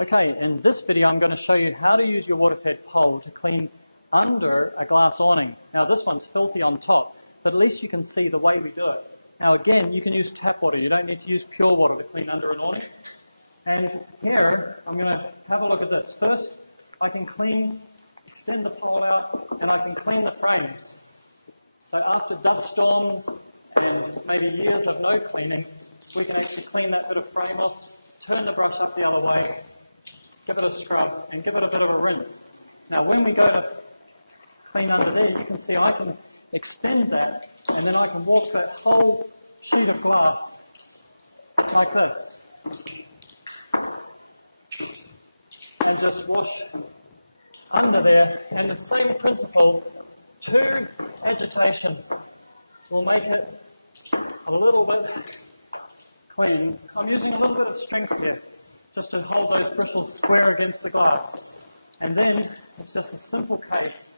Okay, in this video I'm going to show you how to use your water-fed pole to clean under a glass awning. Now this one's filthy on top, but at least you can see the way we do it. Now again, you can use tap water. You don't need to use pure water to clean under an awning. And here, I'm going to have a look at this. First, I can extend the pole out, and I can clean the frames. So after dust storms and maybe years of no cleaning, we can actually clean that bit of frame off, turn the brush up the other way, give it a scrub, and give it a bit of a rinse. Now when we go to clean under there, you can see I can extend that, and then I can walk that whole sheet of glass like this, and just wash under there. And the same principle, 2 agitations will make it a little bit clean. I'm using a little bit of strength here just to hold those bristles square against the glass. And then it's just a simple case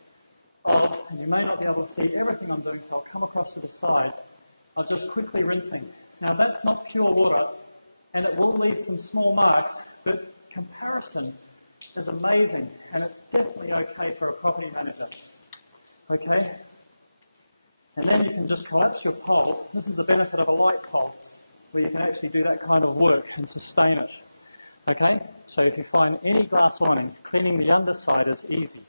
of, and you may not be able to see everything I'm doing, so I'll come across to the side, of just quickly rinsing. Now that's not pure water, and it will leave some small marks, but comparison is amazing, and it's definitely okay for a property manager. Okay? And then you can just collapse your pole. This is the benefit of a light pole, where you can actually do that kind of work and sustain it. Okay? So if you find any glass awning, cleaning the underside is easy.